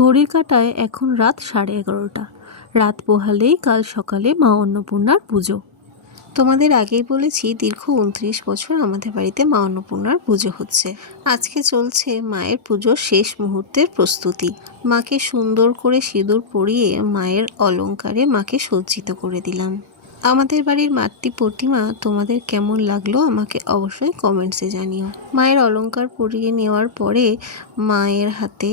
ঘড়ির কাঁটায় এখন রাত 11:30। রাত পোহালেই কাল সকালে মা অন্নপূর্ণার পুজো। তোমাদের আগেই বলেছি দীর্ঘ 29 বছর আমাদের বাড়িতে মা অন্নপূর্ণার পুজো হচ্ছে। আজকে চলছে মায়ের পুজোর শেষ মুহূর্তের প্রস্তুতি। মাকে সুন্দর করে সিঁদুর পরিয়ে মায়ের অলংকারে মাকে সজ্জিত করে দিলাম। আমাদের বাড়ির মাতৃ প্রতিমা তোমাদের কেমন লাগলো আমাকে অবশ্যই কমেন্টসে জানিও। মায়ের অলংকার পরিয়ে নেওয়ার পরে মায়ের হাতে,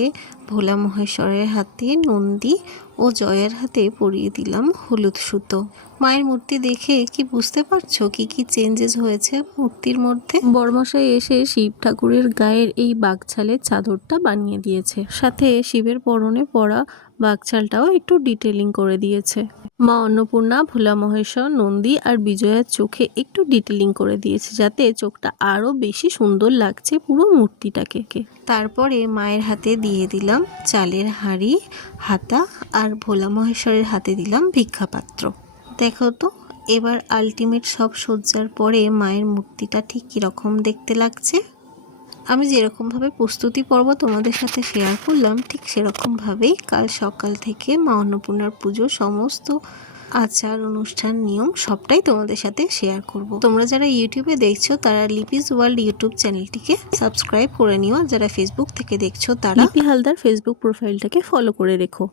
ভোলা মহেশ্বরের হাতে নন্দী ও জয়ার হাতে পরিয়ে দিলাম হলুদ সুতো। মায়ের মূর্তি দেখে কি বুঝতে পারছো কি কি চেঞ্জেস হয়েছে মূর্তির মধ্যে? বড়মশাই এসে শিব ঠাকুরের গায়ের এই বাঘছালের চাদরটা বানিয়ে দিয়েছে, সাথে শিবের পরনে পরা বাঘছালটাও একটু ডিটেলিং করে দিয়েছে। মা অন্নপূর্ণা, ভোলা মহেশ্বর, নন্দী আর বিজয়ার চোখে একটু ডিটেলিং করে দিয়েছে, যাতে চোখটা আরো বেশি সুন্দর লাগছে পুরো মূর্তিটাকে। তারপরে মায়ের হাতে দিয়ে দিলাম চালের হাঁড়ি, হাতা, আর ভোলা মহেশ্বরের হাতে দিলাম ভিক্ষাপাত্র। দেখো তো এবার আলটিমেট সব সজ্জার পরে মায়ের মূর্তিটা ঠিক কীরকম দেখতে লাগছে। আমি যেরকমভাবে প্রস্তুতি পর্ব তোমাদের সাথে শেয়ার করলাম, ঠিক সেরকমভাবেই কাল সকাল থেকে মা অন্নপূর্ণার পুজো সমস্ত আচার অনুষ্ঠান নিয়ম সবটাই তোমাদের সাথে শেয়ার করব। তোমরা যারা ইউটিউবে দেখছো তারা লিপিস ওয়ার্ল্ড ইউটিউব চ্যানেলটিকে সাবস্ক্রাইব করে নিও, আর যারা ফেসবুক থেকে দেখছো তারা লিপি হালদার ফেসবুক প্রোফাইলটাকে ফলো করে রেখো।